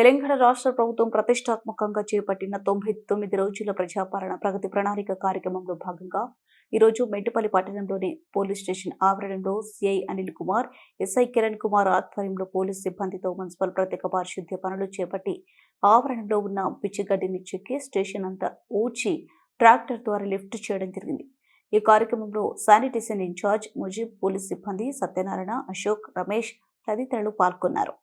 తెలంగాణ రాష్ట్ర ప్రభుత్వం ప్రతిష్టాత్మకంగా చేపట్టిన 99 రోజుల ప్రజాపాలన ప్రగతి ప్రణాళిక కార్యక్రమంలో భాగంగా ఈరోజు మెట్టుపల్లి పట్టణంలోని పోలీస్ స్టేషన్ ఆవరణలో సిఐ అనిల్ కుమార్, ఎస్ఐ కిరణ్ కుమార్ ఆధ్వర్యంలో పోలీస్ సిబ్బందితో మున్సిపల్ ప్రత్యేక పారిశుద్ధ్య పనులు చేపట్టి ఆవరణలో ఉన్న పిచ్చిగడ్డిని చెక్కి స్టేషన్ అంతా ఊడ్చి ట్రాక్టర్ ద్వారా లిఫ్ట్ చేయడం జరిగింది. ఈ కార్యక్రమంలో శానిటేషన్ ఇన్ఛార్జ్ ముజీబ్, పోలీస్ సిబ్బంది సత్యనారాయణ, అశోక్, రమేష్ తదితరులు పాల్గొన్నారు.